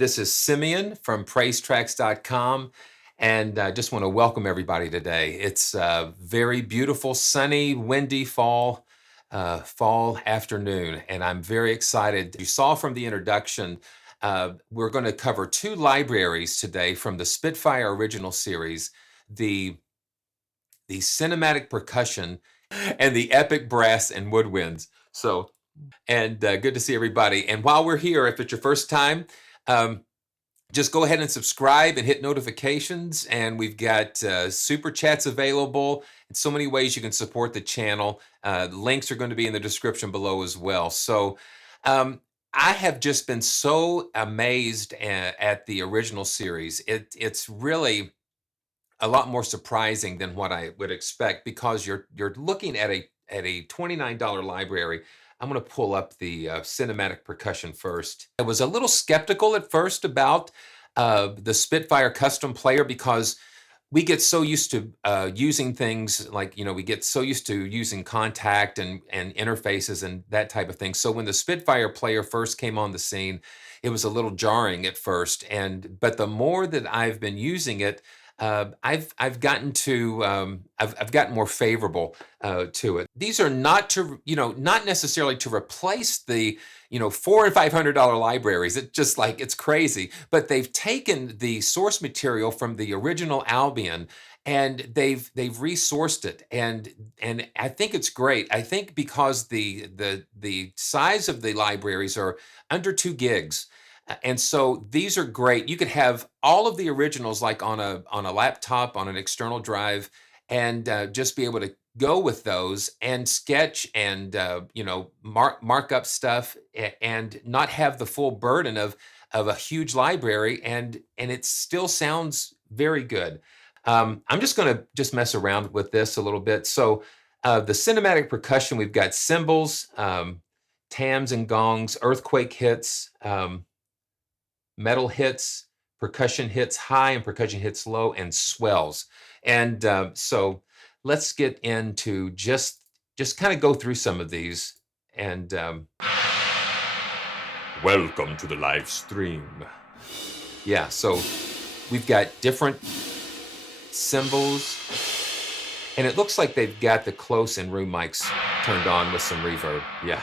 This is Simeon from PraiseTracks.com, and I just want to welcome everybody today. It's a very beautiful, sunny, windy fall afternoon, and I'm very excited. You saw from the introduction, we're going to cover two libraries today from the Spitfire Original Series, the Cinematic Percussion and the Epic Brass and Woodwinds. Good to see everybody. And while we're here, if it's your first time, just go ahead and subscribe and hit notifications. And we've got super chats available and so many ways you can support the channel. Links are going to be in the description below as well. So I have just been so amazed at the original series. It's really a lot more surprising than what I would expect, because you're looking at a $29 library. I'm going to pull up the Cinematic Percussion first. I was a little skeptical at first about the Spitfire custom player, because we get so used to using things like, we get so used to using contact and interfaces and that type of thing. So when the Spitfire player first came on the scene, it was a little jarring at first. But the more that I've been using it, I've gotten more favorable to it. These are not not necessarily to replace the $400 and $500 libraries. It's crazy. But they've taken the source material from the original Albion and they've resourced it, and I think it's great. I think because the size of the libraries are under 2 gigs. And so these are great. You could have all of the originals like on a laptop, on an external drive, and just be able to go with those and sketch and mark up stuff and not have the full burden of a huge library, and it still sounds very good. I'm just going to mess around with this a little bit. So the Cinematic Percussion, we've got cymbals, tams and gongs, earthquake hits, metal hits, percussion hits high and percussion hits low, and swells. And so let's get into just kind of go through some of these. And welcome to the live stream. Yeah, so we've got different cymbals, and it looks like they've got the close and room mics turned on with some reverb. Yeah.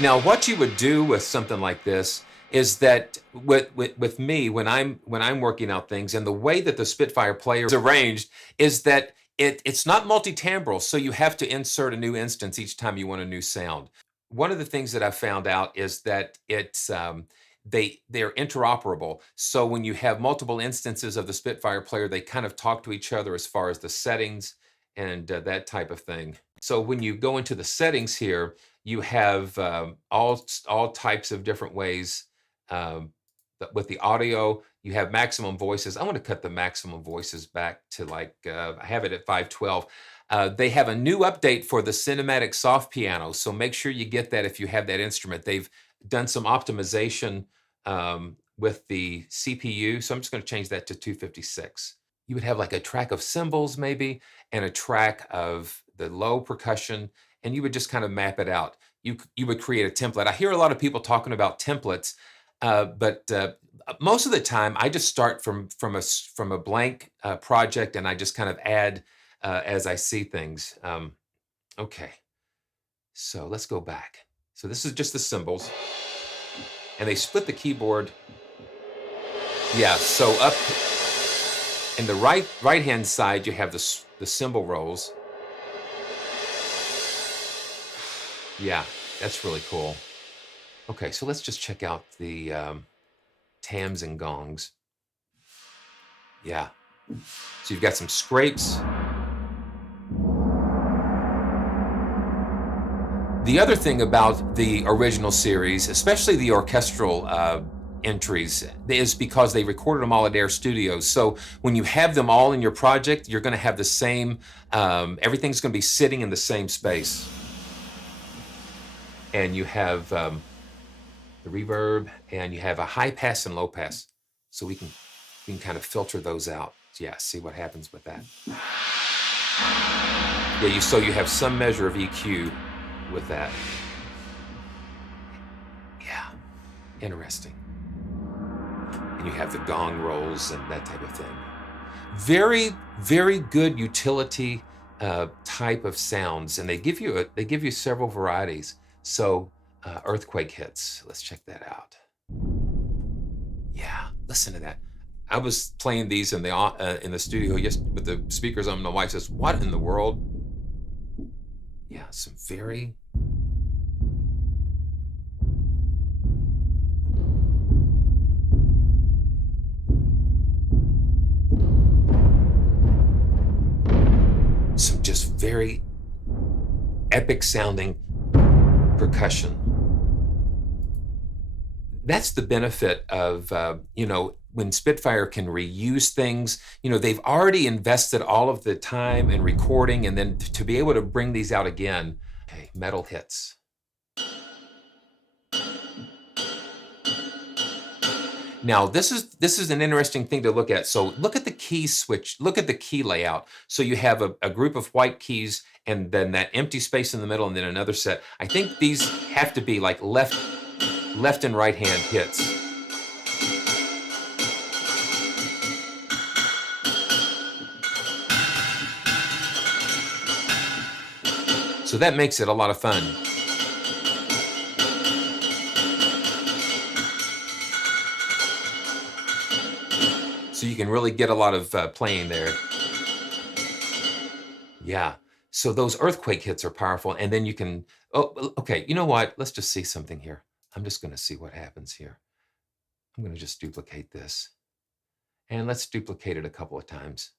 Now, what you would do with something like this is that with me, when I'm working out things, and the way that the Spitfire player is arranged is that it's not multi-timbral, so you have to insert a new instance each time you want a new sound. One of the things that I found out is that they're interoperable. So when you have multiple instances of the Spitfire player, they kind of talk to each other as far as the settings and that type of thing. So when you go into the settings here, you have all types of different ways. With the audio, you have maximum voices. I want to cut the maximum voices back to I have it at 512. They have a new update for the Cinematic Soft Piano, so make sure you get that if you have that instrument. They've done some optimization with the CPU, so I'm just going to change that to 256. You would have like a track of cymbals maybe, and a track of the low percussion, and you would just kind of map it out. You would create a template. I hear a lot of people talking about templates, but most of the time I just start from a blank project, and I just kind of add as I see things. Okay, so let's go back. So this is just the cymbals, and they split the keyboard. Yeah, so up in the right hand side you have the cymbal rolls. Yeah, that's really cool. Okay, so let's just check out the tams and gongs. Yeah, so you've got some scrapes. The other thing about the original series, especially the orchestral entries, is because they recorded them all at Air Studios. So when you have them all in your project, you're going to have the same, everything's going to be sitting in the same space. And you have the reverb, and you have a high pass and low pass. So we can kind of filter those out. Yeah, see what happens with that. Yeah, so you have some measure of EQ with that. Yeah. Interesting. And you have the gong rolls and that type of thing. Very, very good utility type of sounds, and they give you several varieties. So earthquake hits. Let's check that out. Yeah, listen to that. I was playing these in the studio with the speakers on. My wife says, "What in the world?" Yeah, some very just very epic sounding percussion. That's the benefit of, when Spitfire can reuse things. They've already invested all of the time in recording, and then to be able to bring these out again. Okay, metal hits. Now, this is an interesting thing to look at. So look at the key switch. Look at the key layout. So you have a group of white keys, and then that empty space in the middle, and then another set. I think these have to be like left and right hand hits. So that makes it a lot of fun. So you can really get a lot of playing there. Yeah. So those earthquake hits are powerful. And then you can, okay, you know what? Let's just see something here. I'm just going to see what happens here. I'm going to just duplicate this. And let's duplicate it a couple of times.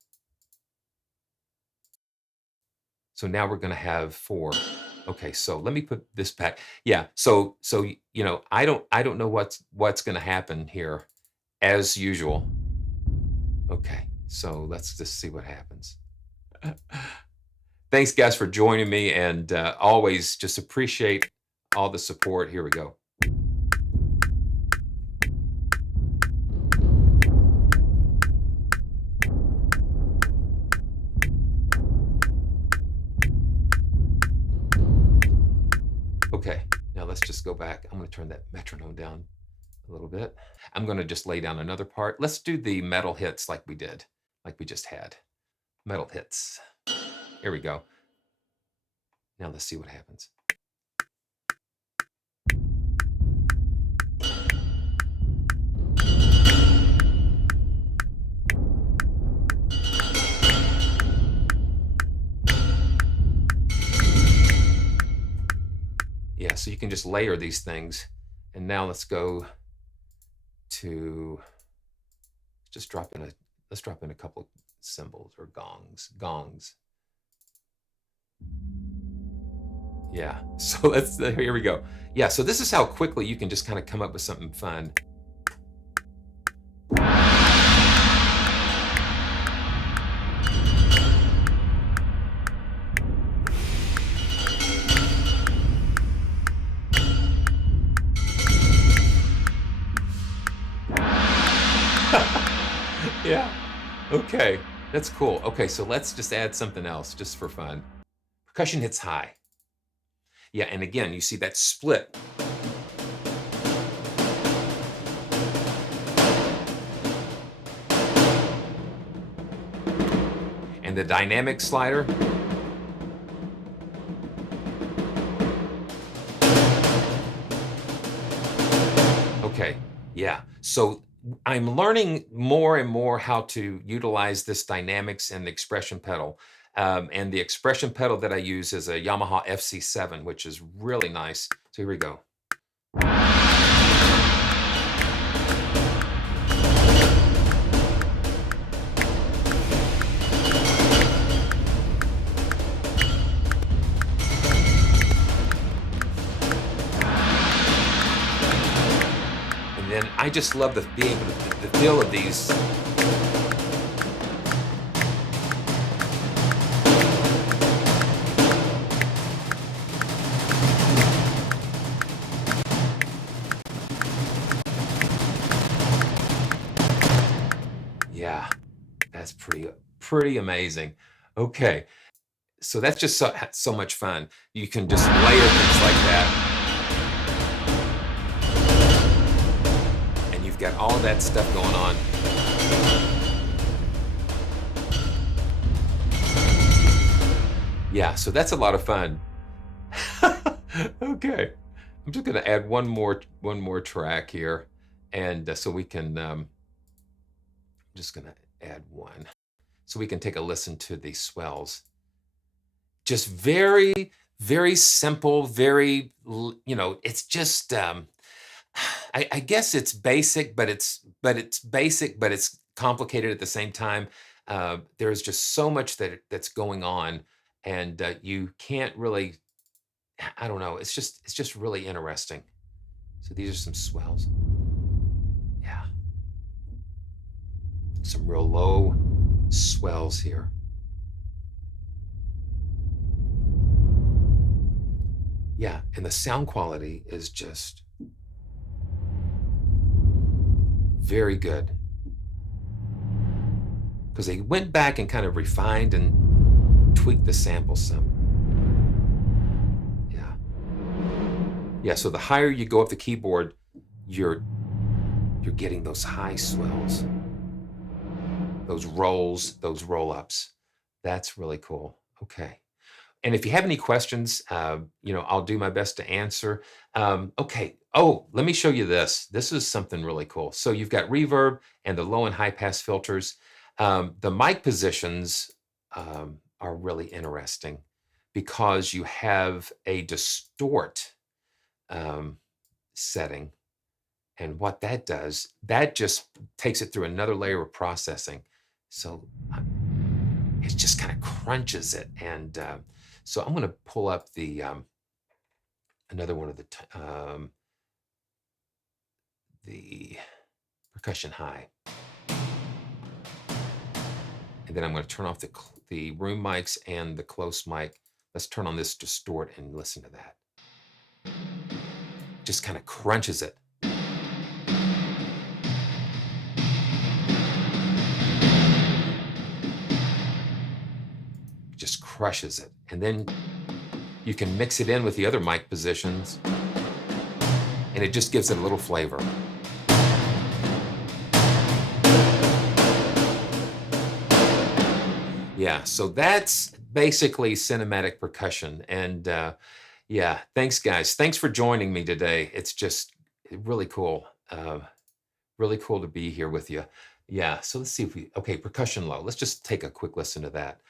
So now we're going to have 4. Okay, so let me put this back. Yeah, so I don't know what's going to happen here as usual. Okay, so let's just see what happens. Thanks, guys, for joining me, and always just appreciate all the support. Here we go. Okay, now let's just go back. I'm going to turn that metronome down a little bit. I'm going to just lay down another part. Let's do the metal hits like we just had. Metal hits. Here we go. Now let's see what happens. Yeah, so you can just layer these things. And now let's go to let's drop in a couple of cymbals or gongs. Yeah, so here we go. Yeah, so this is how quickly you can just kind of come up with something fun. Yeah, okay, that's cool. Okay, so let's just add something else just for fun. Percussion hits high. Yeah, and again, you see that split. And the dynamic slider. Okay, yeah, so I'm learning more and more how to utilize this dynamics and the expression pedal. And the expression pedal that I use is a Yamaha FC7, which is really nice. So here we go. And then I just love being able to the feel of these. Yeah, that's pretty amazing. Okay, so that's just so much fun. You can just layer things like that. got all of that stuff going on. Yeah, so that's a lot of fun. Okay, I'm just going to add one more track here, and so we can. I'm just going to add one, so we can take a listen to these swells. Just very, very simple. Very, it's just. I guess it's basic, but it's basic, but it's complicated at the same time. There's just so much that's going on, and you can't really. I don't know. It's just really interesting. So these are some swells. Yeah, some real low swells here. Yeah, and the sound quality is just very good, because they went back and kind of refined and tweaked the sample some. Yeah. Yeah, so the higher you go up the keyboard, you're getting those high swells, those rolls, those roll-ups. That's really cool. Okay. And if you have any questions, I'll do my best to answer. Okay. Oh, let me show you this. This is something really cool. So you've got reverb and the low and high pass filters. The mic positions are really interesting because you have a distort setting. And what that does, that just takes it through another layer of processing. So it just kind of crunches it. And so I'm going to pull up the another one of the percussion high, and then I'm going to turn off the room mics and the close mic. Let's turn on this distort and listen to that. Just kind of crunches it. Just crushes it, and then you can mix it in with the other mic positions, and it just gives it a little flavor. Yeah, so that's basically cinematic percussion. And yeah, thanks, guys. Thanks for joining me today. It's just really cool. Really cool to be here with you. Yeah, so let's see if okay, percussion low. Let's just take a quick listen to that.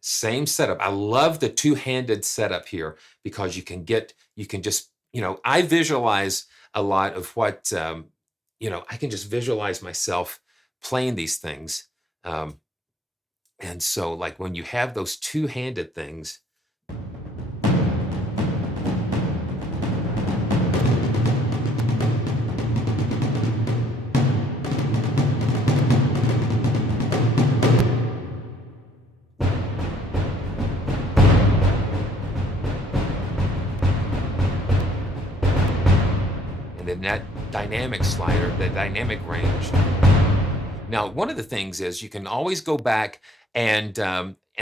Same setup. I love the two-handed setup here because you can just, I visualize a lot of what, I can just visualize myself playing these things. And so like when you have those two-handed things, and then that dynamic slider, the dynamic range. Now, one of the things is you can always go back and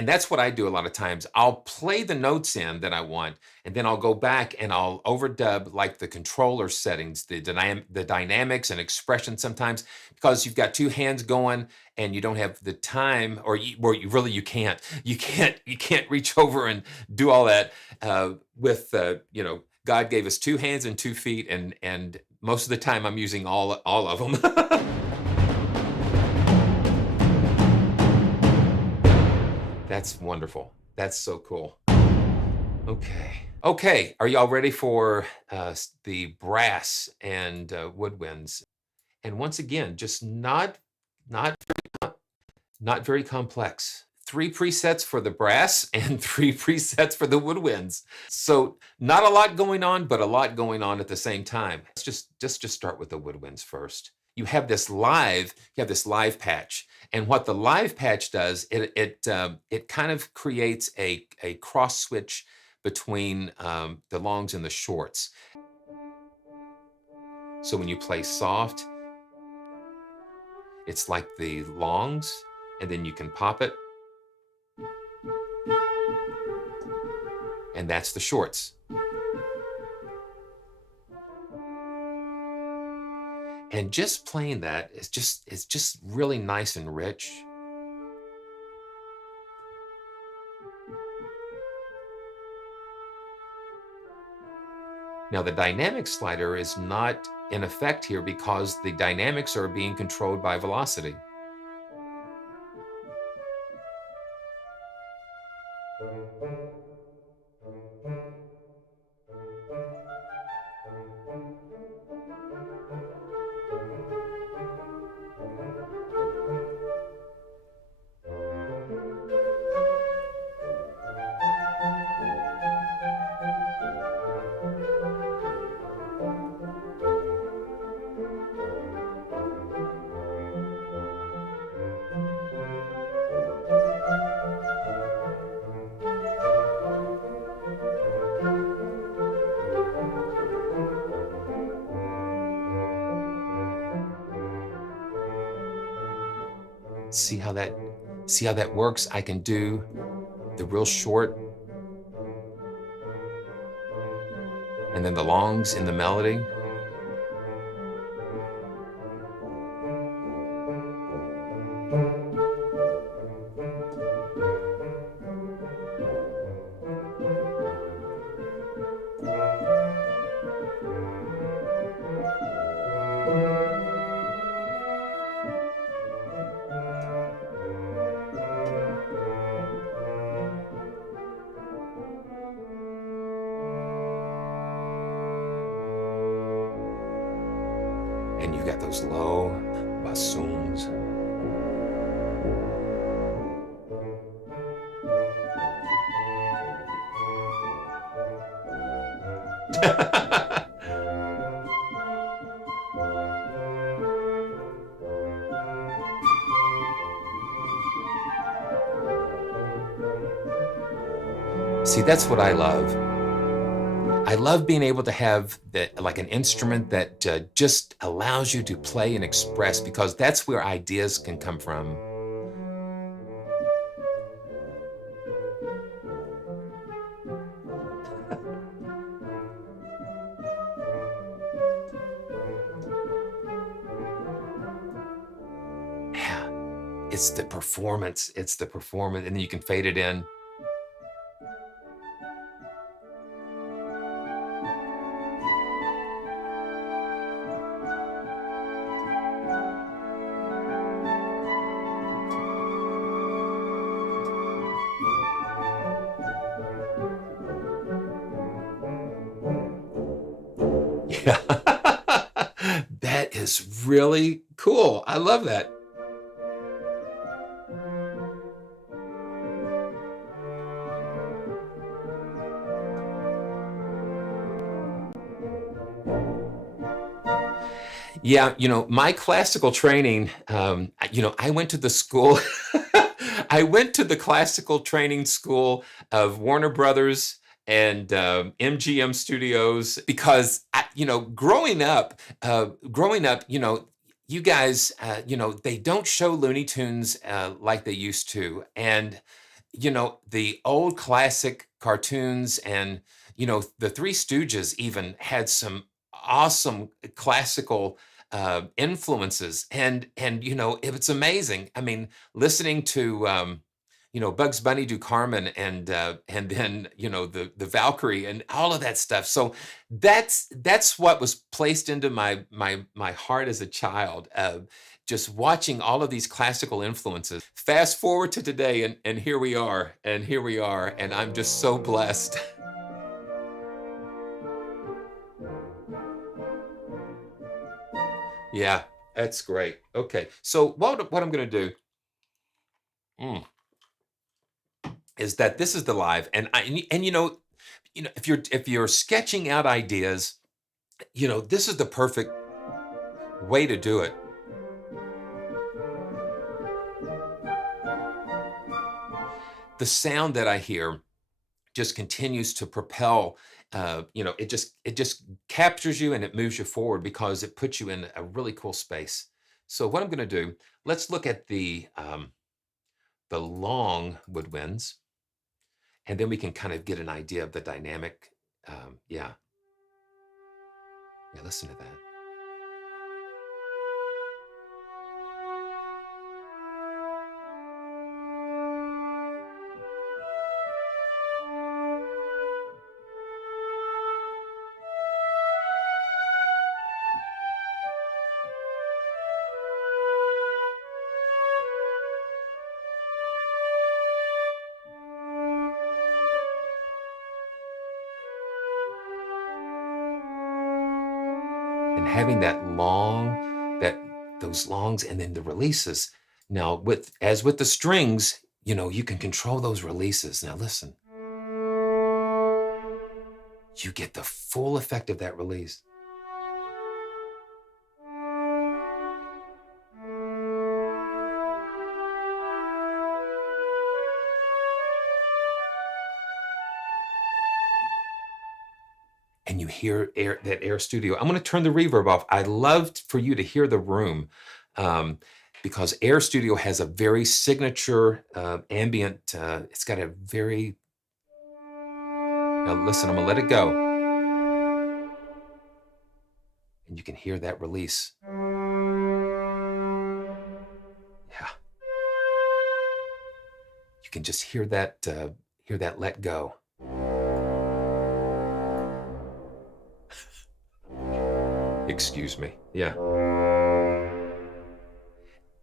that's what I do a lot of times. I'll play the notes in that I want, and then I'll go back and I'll overdub like the controller settings, the dynamics and expression sometimes, because you've got two hands going and you don't have the time, or you can't reach over and do all that with God gave us two hands and 2 feet, and most of the time I'm using all of them. That's wonderful. That's so cool. Okay. Are y'all ready for the brass and woodwinds? And once again, just not very complex. 3 presets for the brass and 3 presets for the woodwinds. So not a lot going on, but a lot going on at the same time. Let's just start with the woodwinds first. You have this live patch, and what the live patch does, it kind of creates a cross switch between the longs and the shorts. So when you play soft, it's like the longs, and then you can pop it, and that's the shorts. And just playing that is just really nice and rich. Now the dynamic slider is not in effect here because the dynamics are being controlled by velocity. See how that works? I can do the real short and then the longs in the melody. And you got those low bassoons. See, that's what I love. I love being able to have like an instrument that just allows you to play and express, because that's where ideas can come from. Yeah, it's the performance. It's the performance, and then you can fade it in. Yeah. That is really cool. I love that. Yeah, my classical training, I went to the school, I went to the classical training school of Warner Brothers and MGM Studios because, growing up, you guys, they don't show Looney Tunes like they used to. And, the old classic cartoons and, the Three Stooges even had some awesome classical influences, and it's amazing. I mean, listening to Bugs Bunny do Carmen, and then the Valkyrie and all of that stuff. So that's what was placed into my heart as a child. Just watching all of these classical influences. Fast forward to today, and here we are, and I'm just so blessed. Yeah, that's great. Okay, so what I'm going to do mm, is that this is the live, and if you're sketching out ideas, this is the perfect way to do it. The sound that I hear just continues to propel. It just captures you and it moves you forward because it puts you in a really cool space. So what I'm going to do, let's look at the long woodwinds, and then we can kind of get an idea of the dynamic. Yeah, listen to that. having those longs and then the releases. Now, as with the strings, you can control those releases. Now listen, you get the full effect of that release. And you hear that Air Studio. I'm going to turn the reverb off. I loved for you to hear the room because Air Studio has a very signature ambient. It's got a very. Now listen, I'm going to let it go. And you can hear that release. Yeah. You can just hear that let go. Excuse me. Yeah.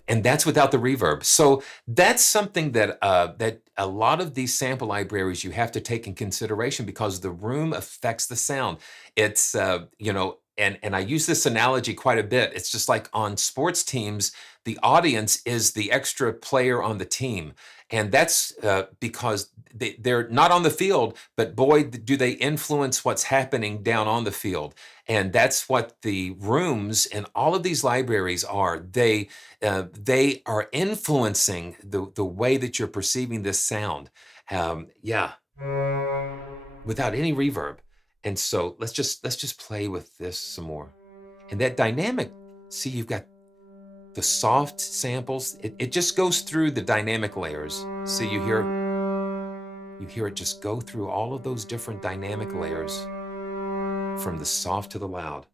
And that's without the reverb. So that's something that that a lot of these sample libraries you have to take in consideration because the room affects the sound. It's and I use this analogy quite a bit. It's just like on sports teams, the audience is the extra player on the team. And that's because they're not on the field, but boy, do they influence what's happening down on the field. And that's what the rooms in all of these libraries are. They are influencing the way that you're perceiving this sound. Yeah, without any reverb. And so let's just play with this some more. And that dynamic, see, you've got the soft samples. It just goes through the dynamic layers. See, you hear it just go through all of those different dynamic layers from the soft to the loud.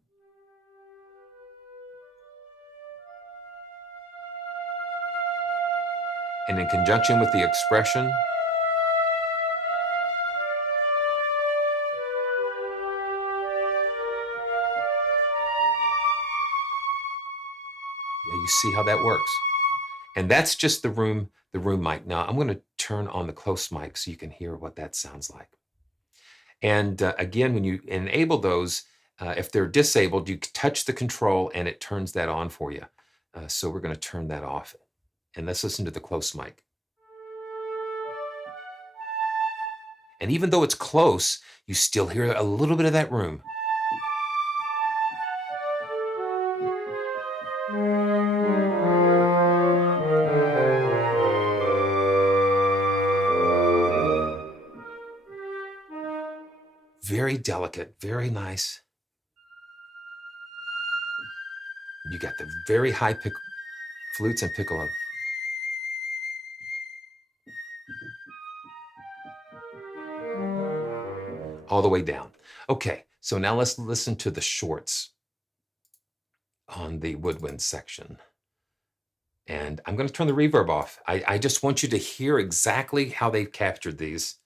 And in conjunction with the expression, you see how that works. And that's just the room mic. Now I'm going to turn on the close mic so you can hear what that sounds like. And again, when you enable those, if they're disabled, you touch the control and it turns that on for you. So we're going to turn that off. And let's listen to the close mic. And even though it's close, you still hear a little bit of that room. Very delicate, very nice. You got the very high flutes and piccolo. All the way down. Okay, so now let's listen to the shorts on the Woodwind section. And I'm going to turn the reverb off. I just want you to hear exactly how they've captured these.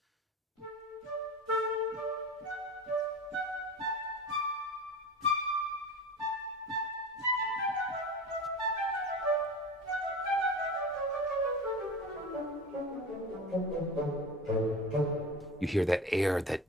You hear that air, the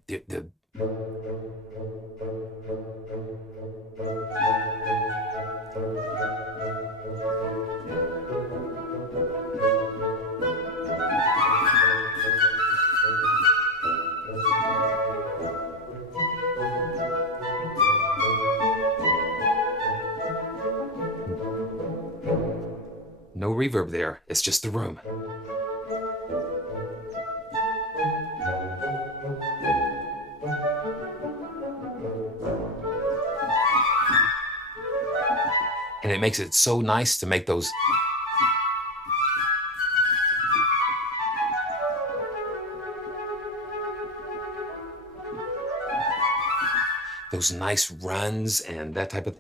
no reverb there. It's just the room. And it makes it so nice to make those nice runs and that type of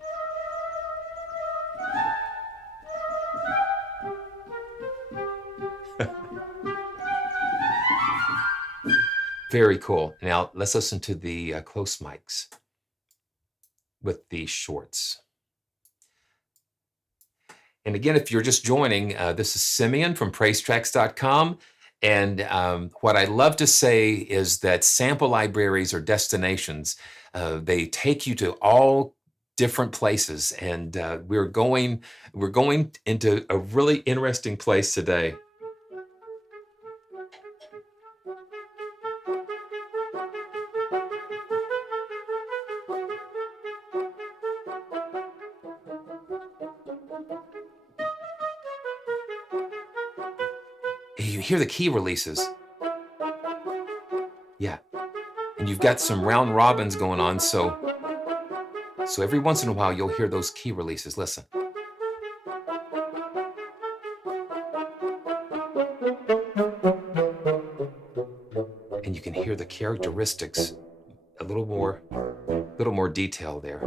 very cool. Now let's listen to the close mics with the shorts. And again, if you're just joining, this is Simeon from PraiseTracks.com. And what I love to say is that sample libraries are destinations. They take you to all different places, and we're going into a really interesting place today. You hear the key releases. Yeah. And you've got some round robins going on, so every once in a while you'll hear those key releases. Listen. And you can hear the characteristics, a little more detail there.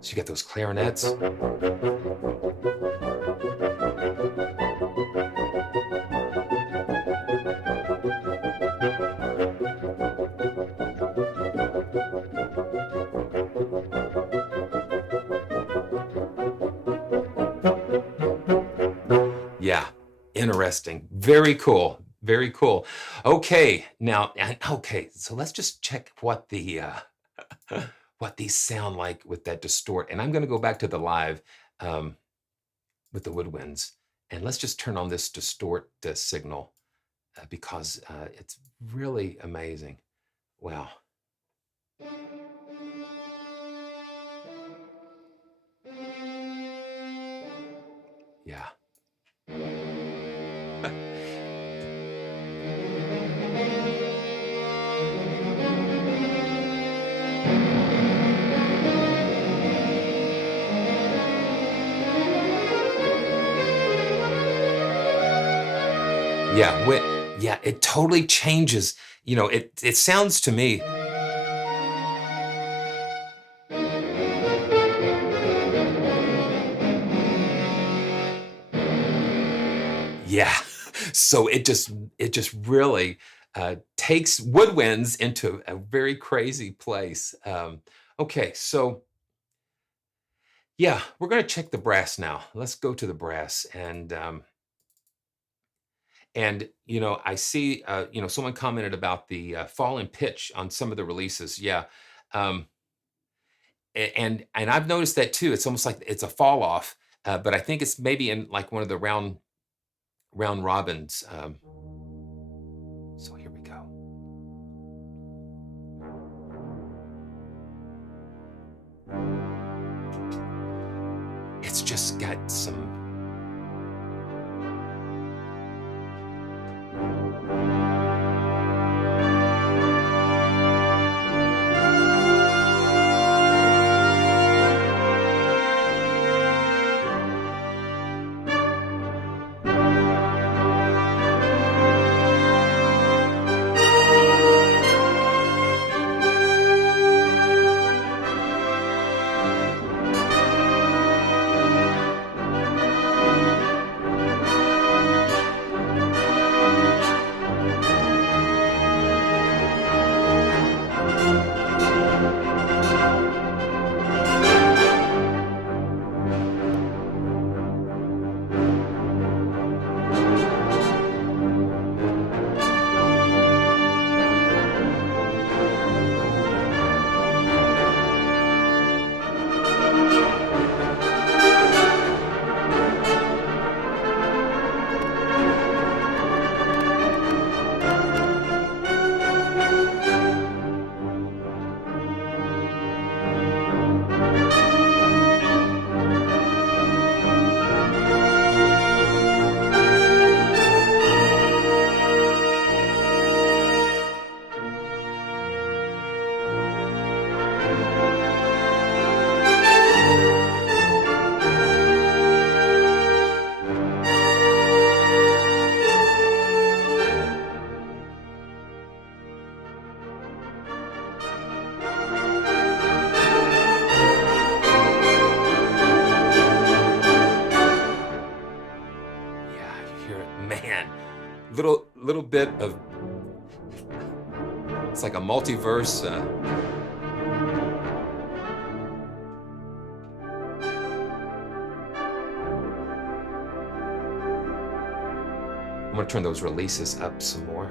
So you got those clarinets. Yeah, interesting. Very cool. Very cool. Okay, so let's just check what the what these sound like with that distort. And I'm going to go back to the live with the Woodwinds, and let's just turn on this distort signal because it's really amazing. Wow. Yeah. Yeah, it totally changes. You know, it sounds to me. Yeah, so it just really takes Woodwinds into a very crazy place. Okay, so yeah, we're going to check the brass now. Let's go to the brass, and you know, I see you know, someone commented about the fall in pitch on some of the releases. Yeah, um, and I've noticed that too. It's almost like it's a fall off, but I think it's maybe in like one of the round robins. So here we go. It's just got some. Man, little bit of, it's like a multiverse. I'm gonna turn those releases up some more.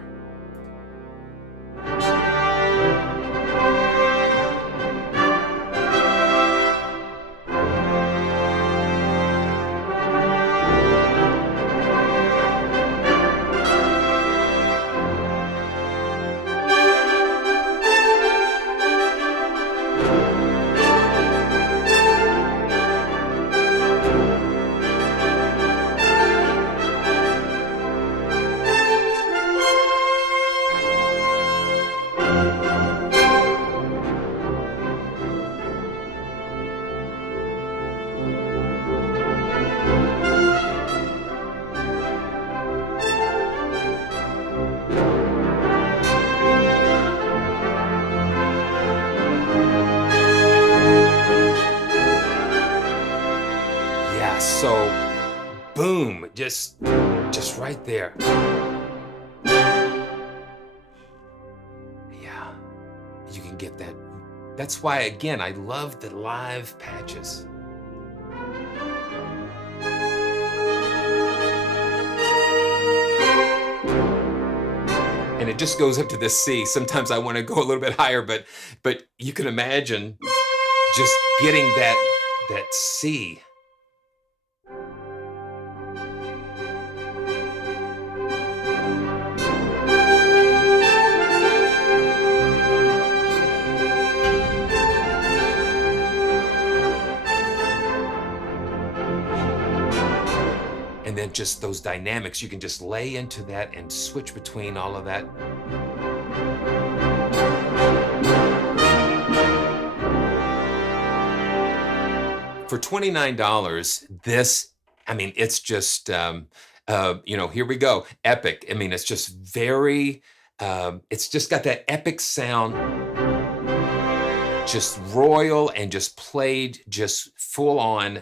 Yeah, so boom, just right there. Yeah, you can get that. That's why, again, I love the live patches. And it just goes up to this C. Sometimes I want to go a little bit higher, but you can imagine just getting that C. And then just those dynamics, you can just lay into that and switch between all of that. For $29, this, I mean, it's just, here we go, epic. I mean, it's just very, it's just got that epic sound, just royal and just played just full on.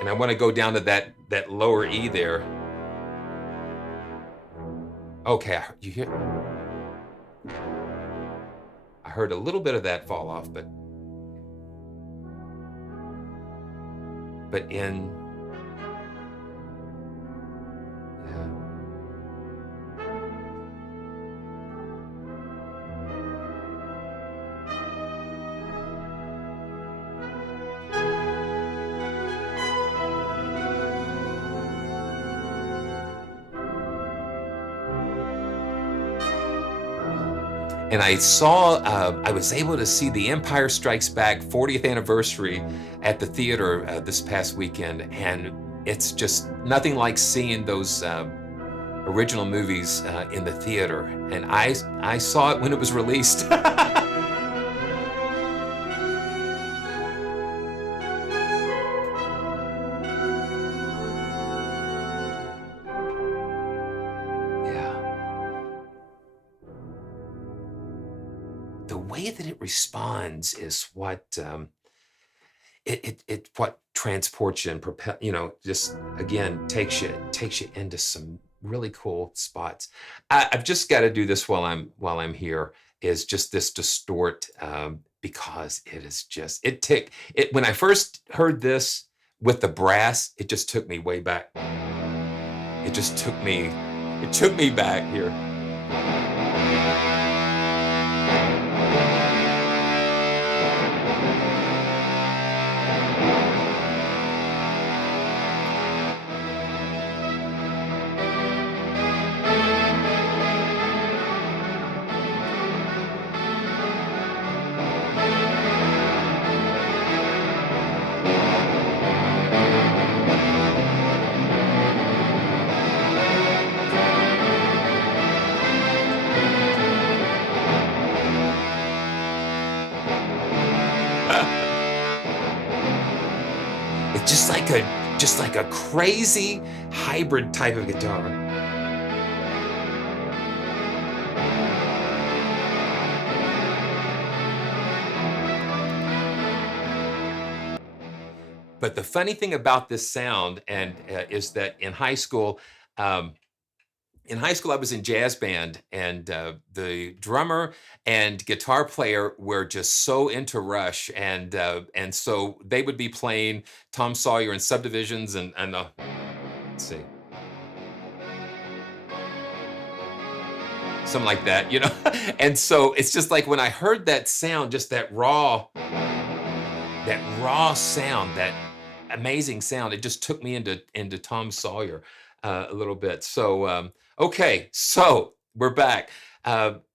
And I want to go down to that lower E there. Okay, you hear? I heard a little bit of that fall off, but in, yeah. And I saw, I was able to see The Empire Strikes Back 40th anniversary at the theater this past weekend. And it's just nothing like seeing those original movies in the theater. And I saw it when it was released. The way that it responds is what what transports you and propel, just again takes you into some really cool spots. I've just got to do this while I'm here, is just this distort, because it is just when I first heard this with the brass, it just took me way back. It took me back here. It's just like a crazy hybrid type of guitar. But the funny thing about this sound is that in high school, in high school, I was in jazz band, and the drummer and guitar player were just so into Rush, and so they would be playing Tom Sawyer and Subdivisions, and let's see, something like that, you know. And so it's just like when I heard that sound, just that raw sound, that amazing sound, it just took me into Tom Sawyer a little bit. So okay, so we're back.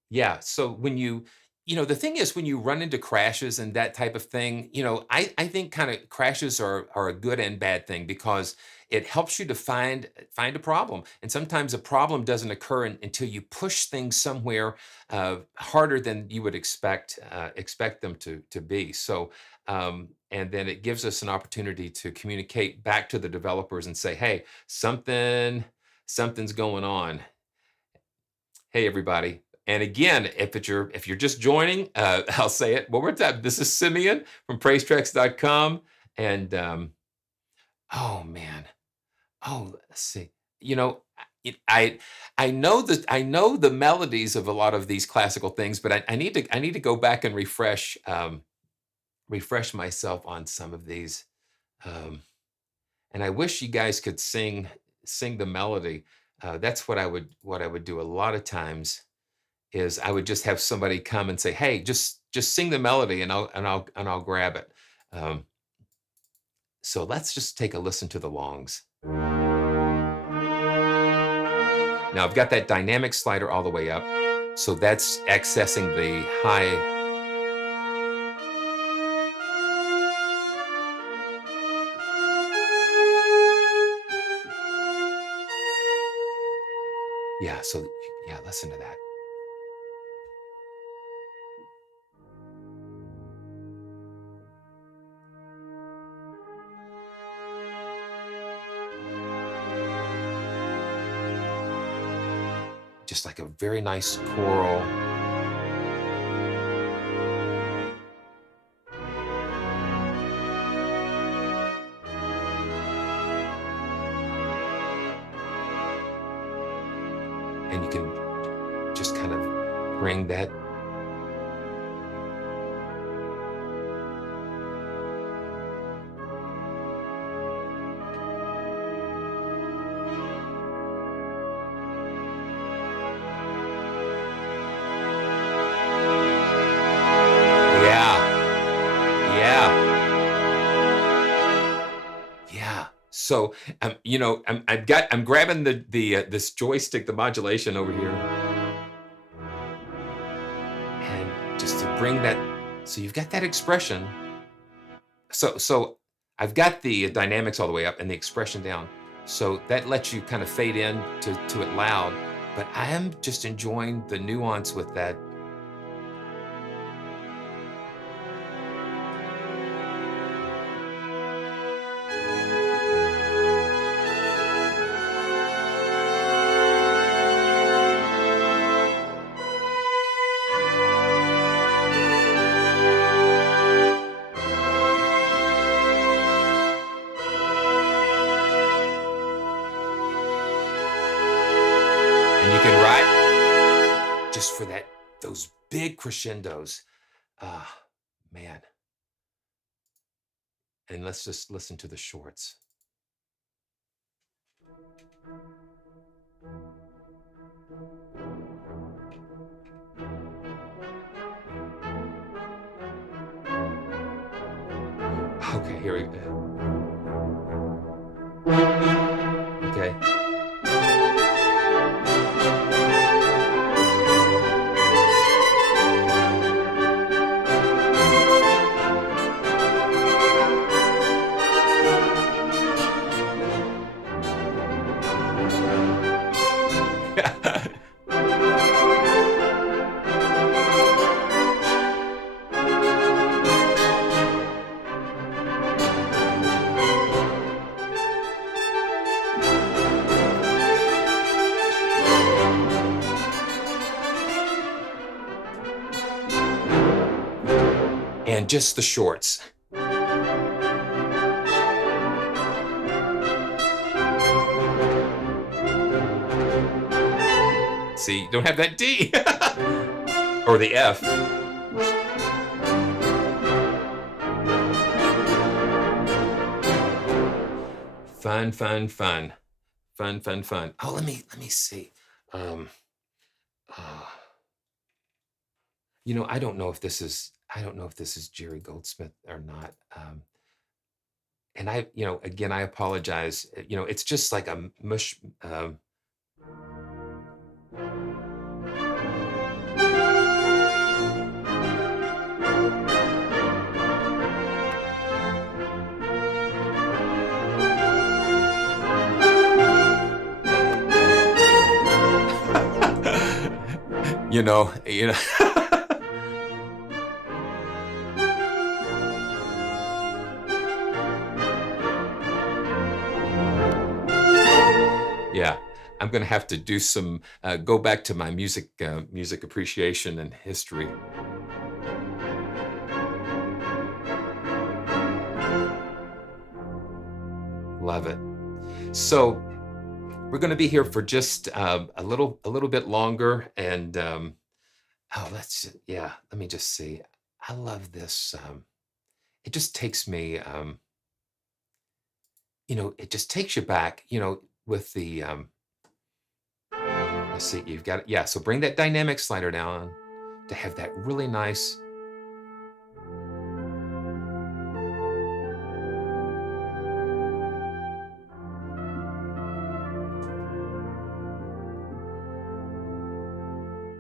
Yeah, so when the thing is, when you run into crashes and that type of thing, I think kind of crashes are a good and bad thing, because it helps you to find a problem. And sometimes a problem doesn't occur until you push things somewhere harder than you would expect them to be. So and then it gives us an opportunity to communicate back to the developers and say, hey, something's going on. Hey, everybody. And again, if you're just joining, I'll say it one more time. This is Simeon from PraiseTracks.com. And oh man, let's see. I know the melodies of a lot of these classical things, but I need to go back and refresh myself on some of these. And I wish you guys could sing the melody. That's what I would do a lot of times, is I would just have somebody come and say, hey, just sing the melody, and I'll grab it. So let's just take a listen to the longs. Now I've got that dynamic slider all the way up, so that's accessing the high. Yeah, so yeah, listen to that. Just like a very nice choral. And you can just kind of bring that. So, I'm grabbing this joystick, the modulation over here, and just to bring that, so you've got that expression. So I've got the dynamics all the way up and the expression down, so that lets you kind of fade in to it loud. But I am just enjoying the nuance with that. For those big crescendos. Man. And let's just listen to the shorts. Okay, here we go. Okay. And just the shorts. See, you don't have that D or the F. Fun, fun, fun, fun, fun, fun. Oh, let me see. Um, uh, you know, I don't know if this is Jerry Goldsmith or not. And I, you know, again, I apologize. You know, it's just like a mush. You know. Yeah, I'm gonna have to do some go back to my music appreciation and history. Love it. So we're going to be here for just a little bit longer, and oh, let me just see. I love this. It just takes me, you know, it just takes you back, you know, with the. Let's see, you've got it. Yeah, so bring that dynamic slider down to have that really nice.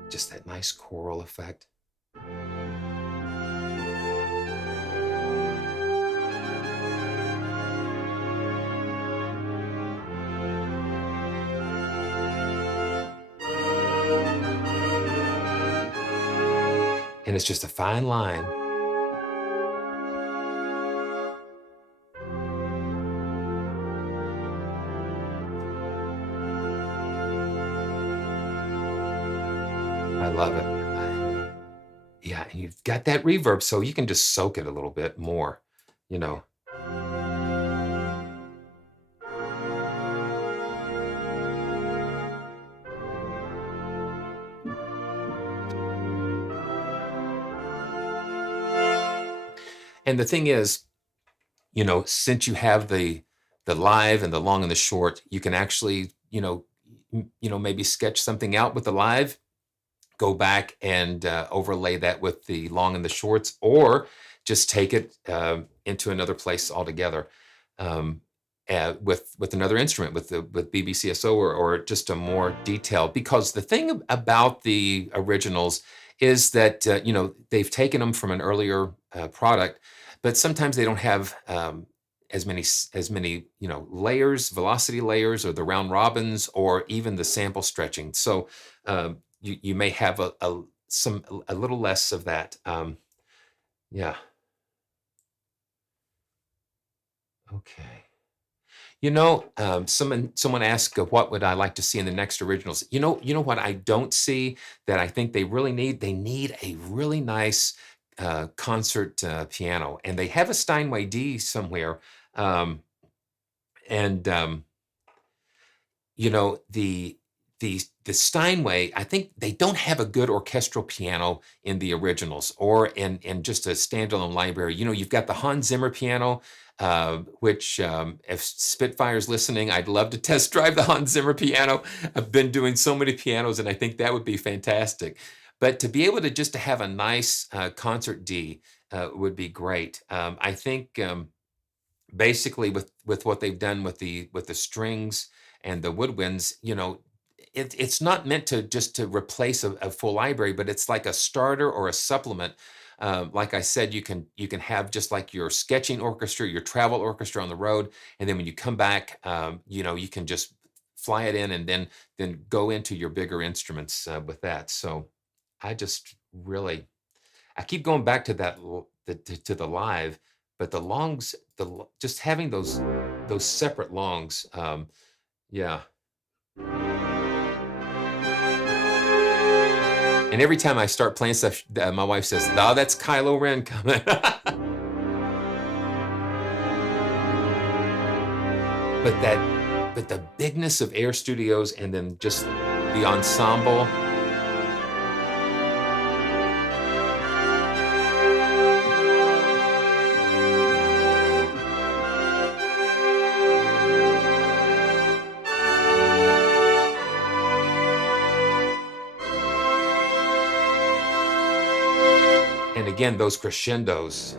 Just that nice choral effect. And it's just a fine line. I love it. Yeah, and you've got that reverb, so you can just soak it a little bit more, you know. And the thing is, you know, since you have the live and the long and the short, you can actually, you know, maybe sketch something out with the live, go back and overlay that with the long and the shorts, or just take it into another place altogether with another instrument, with BBCSO or just a more detailed. Because the thing about the originals is that you know, they've taken them from an earlier product, but sometimes they don't have as many you know, layers, velocity layers, or the round robins, or even the sample stretching. So you may have a little less of that. Yeah. Okay. You know, someone asked, what would I like to see in the next originals? You know what I don't see that I think they really need? They need a really nice concert piano, and they have a Steinway D somewhere. Um, and you know, the Steinway, I think they don't have a good orchestral piano in the originals or in just a standalone library. You know, you've got the Hans Zimmer piano, which if Spitfire's listening, I'd love to test drive the Hans Zimmer piano. I've been doing so many pianos, and I think that would be fantastic. But to be able to just to have a nice concert D would be great. I think basically with what they've done with the strings and the woodwinds, you know, it's not meant to just to replace a full library, but it's like a starter or a supplement. Like I said, you can have just like your sketching orchestra, your travel orchestra on the road, and then when you come back, you know, you can just fly it in and then go into your bigger instruments with that. So I just really, I keep going back to that to the live, but the longs, just having those separate longs, yeah. And every time I start playing stuff, my wife says, "No, that's Kylo Ren coming." But the bigness of Air Studios, and then just the ensemble. And again, those crescendos.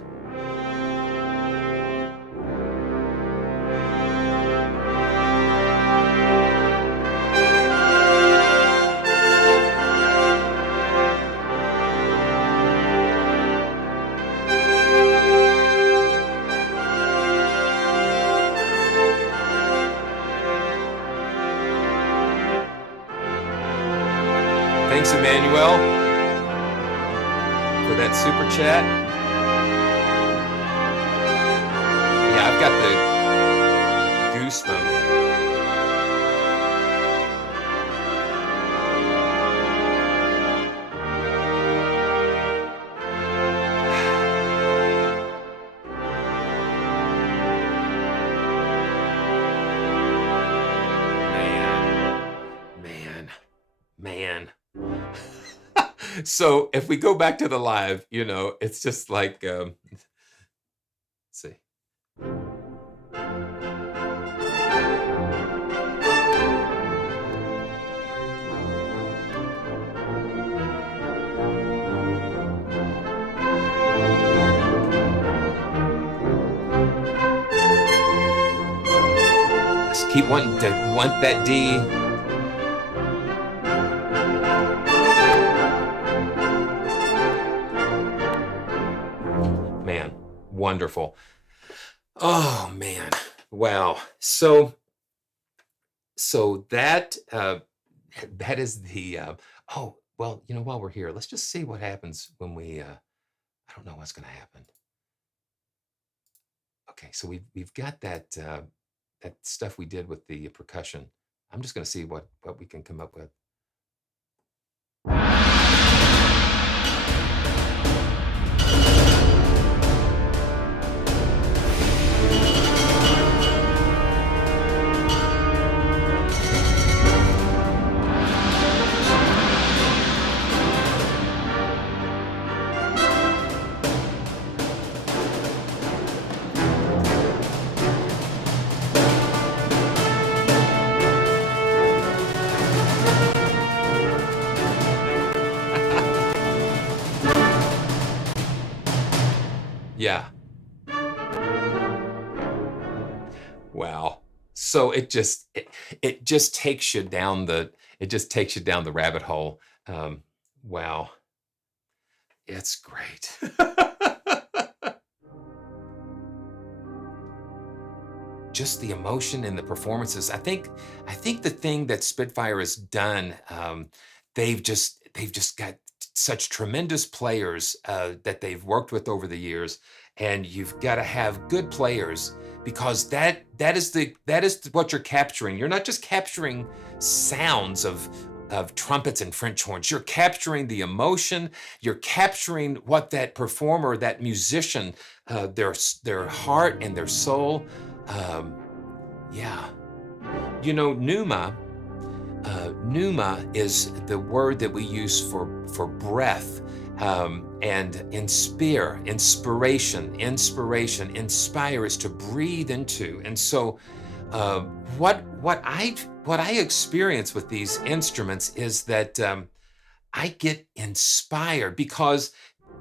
Thanks, Emmanuel, for that super chat. Yeah, I've got the goosebumps. Man. So if we go back to the live, you know, it's just like, let's see. Just keep wanting to want that D. Wonderful. Oh man. Wow. So that that is the oh, well, you know, while we're here, let's just see what happens when we I don't know what's going to happen. Okay, so we've got that that stuff we did with the percussion. I'm just going to see what we can come up with. Yeah. Wow. So it just takes you down the rabbit hole. Wow. It's great. Just the emotion and the performances. I think the thing that Spitfire has done, they've just got such tremendous players that they've worked with over the years, and you've got to have good players, because that is what you're capturing. You're not just capturing sounds of trumpets and French horns. You're capturing the emotion. You're capturing what that performer, that musician, their heart and their soul. Yeah, you know, pneuma is the word that we use for breath, and inspire, inspire is to breathe into. And so what I experience with these instruments is that I get inspired, because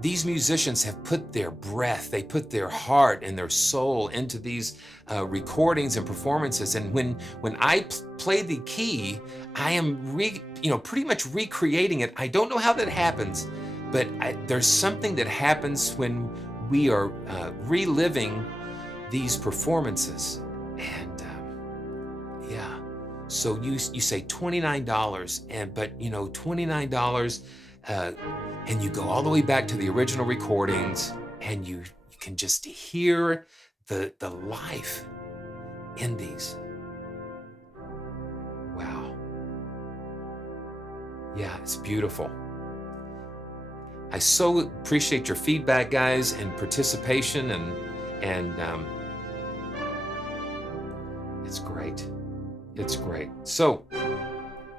these musicians have put their breath, they put their heart and their soul into these recordings and performances. And when I play the key, I am pretty much recreating it. I don't know how that happens, but there's something that happens when we are reliving these performances. And yeah, so you say $29, but you know, $29. And you go all the way back to the original recordings, and you can just hear the life in these. Wow. Yeah, it's beautiful. I so appreciate your feedback, guys, and participation, and it's great. It's great. So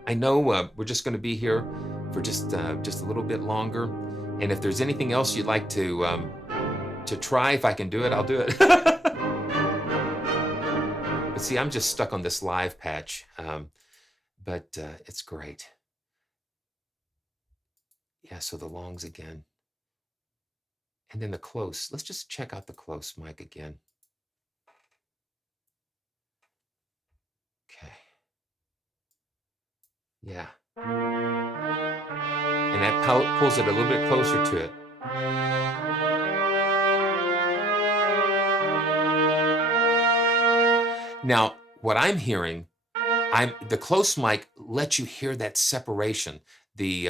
I know we're just going to be here for just a little bit longer, and if there's anything else you'd like to try, if I can do it, I'll do it. But see, I'm just stuck on this live patch, but it's great. Yeah, so the longs again. And then the close. Let's just check out the close mic again. Okay. Yeah. And that pulls it a little bit closer to it. Now, what I'm hearing, the close mic lets you hear that separation, the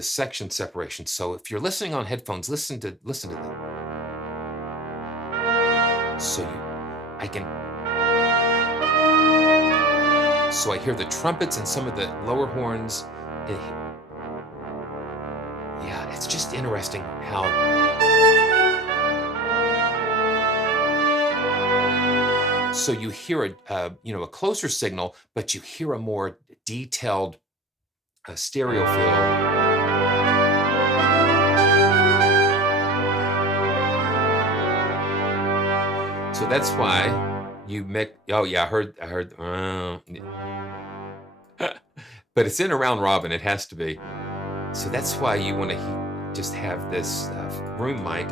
section separation. So if you're listening on headphones, listen to that. So I hear the trumpets and some of the lower horns. Yeah, it's just interesting how. So you hear a closer signal, but you hear a more detailed stereo fill. So that's why you make. Oh yeah, I heard. But it's in a round robin. It has to be. So that's why you want to just have this room mic.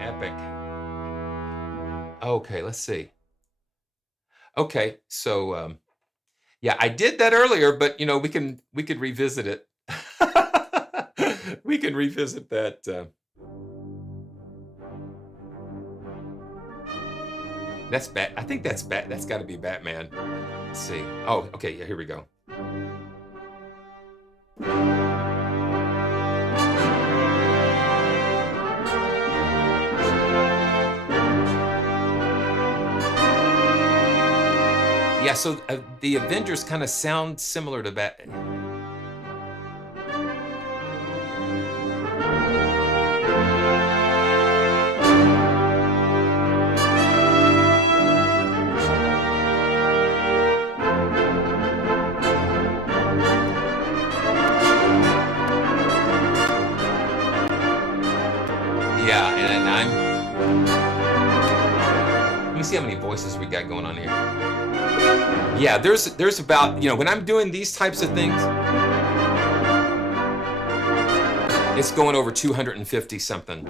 Epic. Okay, let's see. Okay, so yeah, I did that earlier, but we could revisit it. We can revisit that. That's I think that's That's got to be Batman. Let's see. Oh, okay. Yeah, here we go. Yeah, so the Avengers kind of sound similar to Batman. Yeah, and let me see how many voices we got going on here. Yeah, there's about, when I'm doing these types of things, it's going over 250 something.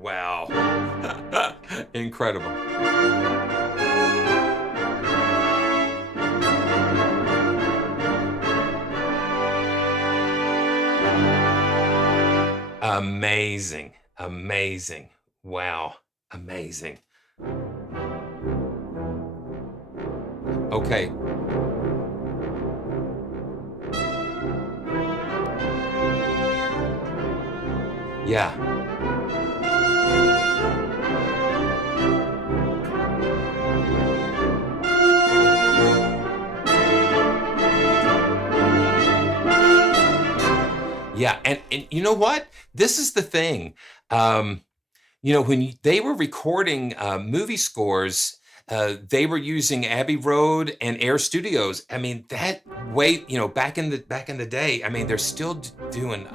Wow. Incredible. Amazing. Wow. Amazing. Okay. Yeah. Yeah, and you know what? This is the thing. Um, when they were recording movie scores, they were using Abbey Road and Air Studios. I mean, that way, back in the day. I mean, they're still doing.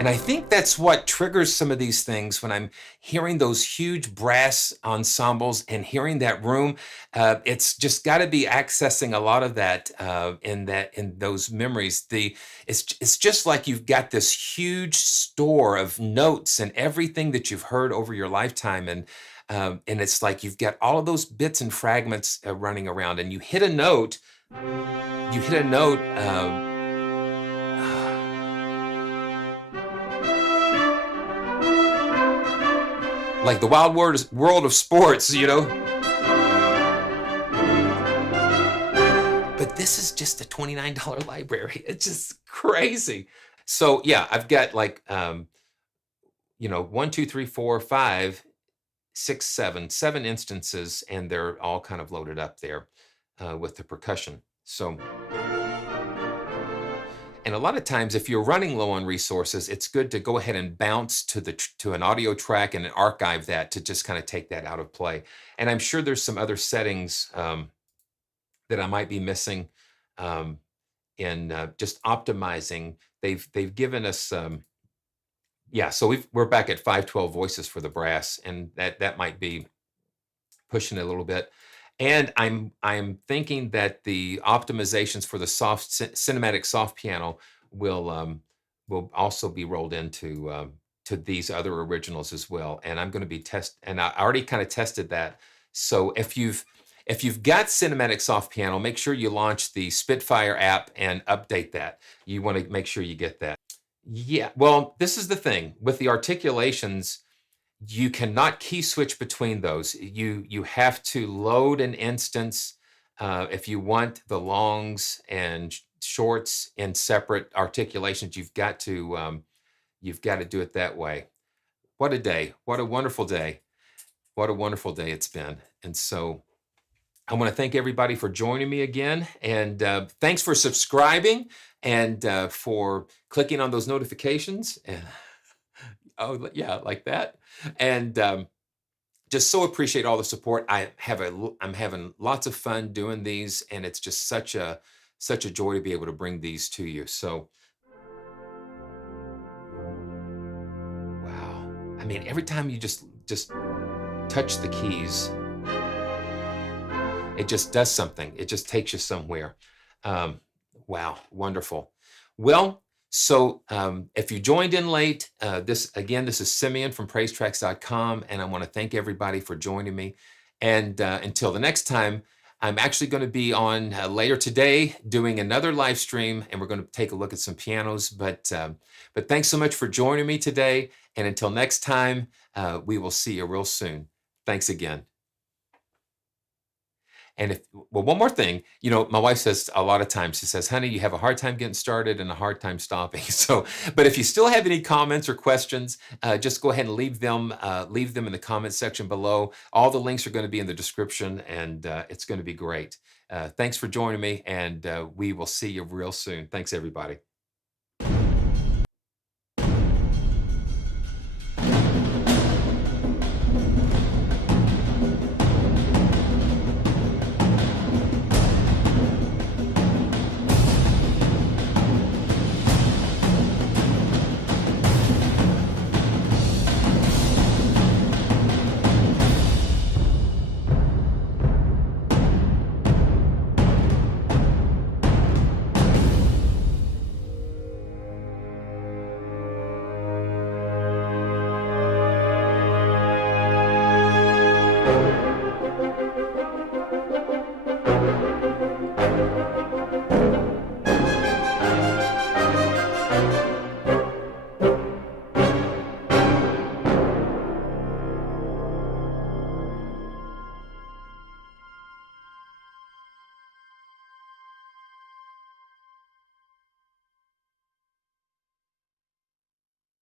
And I think that's what triggers some of these things when I'm hearing those huge brass ensembles and hearing that room. It's just got to be accessing a lot of that in those memories. It's just like you've got this huge store of notes and everything that you've heard over your lifetime, and it's like you've got all of those bits and fragments running around, and you hit a note. You hit a note. Like the wild world of sports, But this is just a $29 library. It's just crazy. So yeah, I've got like one, two, three, four, five, six, seven instances, and they're all kind of loaded up there with the percussion. So, and a lot of times, if you're running low on resources, it's good to go ahead and bounce to an audio track and archive that to just kind of take that out of play. And I'm sure there's some other settings that I might be missing in just optimizing. They've given us yeah. So we're back at 512 voices for the brass, and that might be pushing it a little bit. And I'm thinking that the optimizations for the cinematic soft piano will also be rolled into to these other originals as well. And I'm going to be and I already kind of tested that. So if you've got cinematic soft piano, make sure you launch the Spitfire app and update that. You want to make sure you get that. Yeah, well, this is the thing with the articulations. You cannot key switch between those. You have to load an instance if you want the longs and shorts in separate articulations. You've got to do it that way. What a day! What a wonderful day! What a wonderful day it's been. And so I want to thank everybody for joining me again, and thanks for subscribing and for clicking on those notifications. And oh yeah, like that. And just so appreciate all the support. I'm having lots of fun doing these, and it's just such a joy to be able to bring these to you. So wow. I mean, every time you just touch the keys, it just does something. It just takes you somewhere. Wow, wonderful. Well, so if you joined in late, this is Simeon from PraiseTracks.com, and I want to thank everybody for joining me. And until the next time, I'm actually going to be on later today doing another live stream, and we're going to take a look at some pianos. But thanks so much for joining me today. And until next time, we will see you real soon. Thanks again. And one more thing, my wife says a lot of times, she says, honey, you have a hard time getting started and a hard time stopping. So, but if you still have any comments or questions, just go ahead and leave them in the comment section below. All the links are going to be in the description, and it's going to be great. Thanks for joining me, and we will see you real soon. Thanks, everybody.